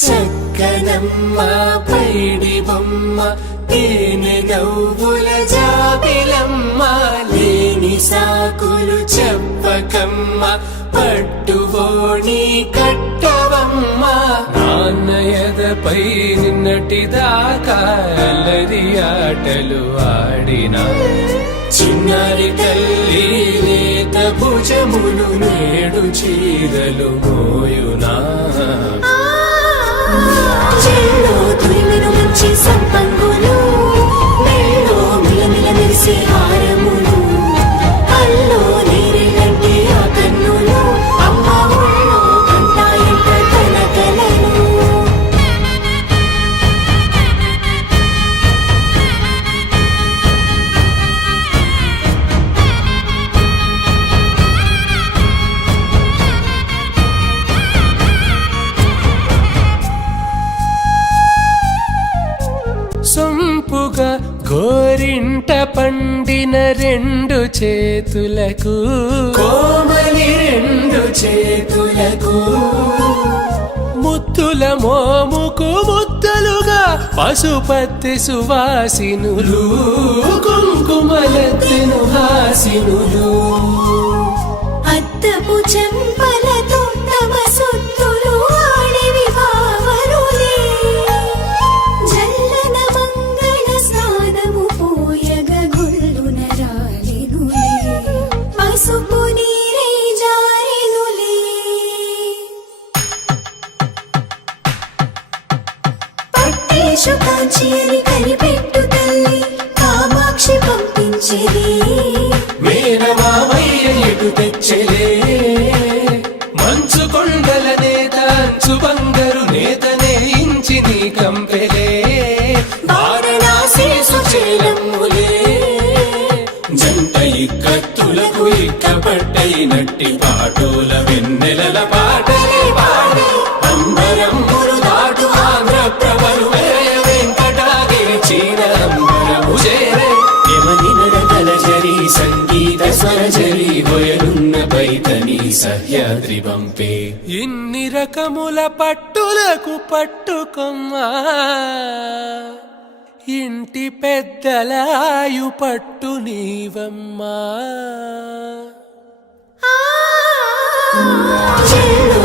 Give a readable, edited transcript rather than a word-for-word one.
చక్కనమ్మ పైడి బొమ్మ తేనె నవ్వుల జాబిలమ్మ లేని సాకులు చెప్పకమ్మ పట్టువోణి కట్టవమ్మ నాన్నయదపై నిన్నటిదాకా అల్లరి ఆటలు ఆడినా చిన్నారి తల్లి లేత భుజములు నేడు చీరలు మోయునా చెల్లో తురిమిన మంచి సంపంగులు మెళ్ళో మిలమిల మెరిసే హారములు అల్లో నీరెళ్ళంటే ఆ కన్నులు అమ్మ ఒళ్ళో కంటాయంట తన కలను సొంపుగా గోరింట పండిన రెండు చేతులకు కోమలి రెండు చేతులకు ముద్దుల మోముకు ముద్దలుగా పశుపతి సువాసినులు కుంకుమలెత్తెను హాసినులు అద్దపు చెంపలతో తమ సొత్తులు ఆడివి బావరులే జల్లన మంగళ స్నానము పోయగ గుళ్ళున రాలినులే పసుపు నీరై జారినులే పట్టేషు కాంచి అని కనిపెట్టు తల్లి కామాక్షి పంపించేది మేనమామయ్య ఎటు తెచ్చలే మంచు కొండల నేత అంచు బంగారు నేతనే ఇంచి నీ కంపెలే వారణాసి సుచేలమ్ములే జంట ఇక్కత్తులకు ఇక్కపట్టయినట్టి పాటోల వెన్నెలల పాటలే పాడే అంబరమ్ములు దాటు ఆంధ్ర ప్రభలు వేయ వెంకటాగిరి చీర అంబరము చేరే యమని నడకల జరి సంగీత స్వరజరి వయలున్న పైతని సహ్యాద్రి పంపే ఇన్ని రకముల పట్టులకు పట్టుకొమ్మా ఇంటి పెద్దలాయు పట్టు నీవమ్మా చెల్లో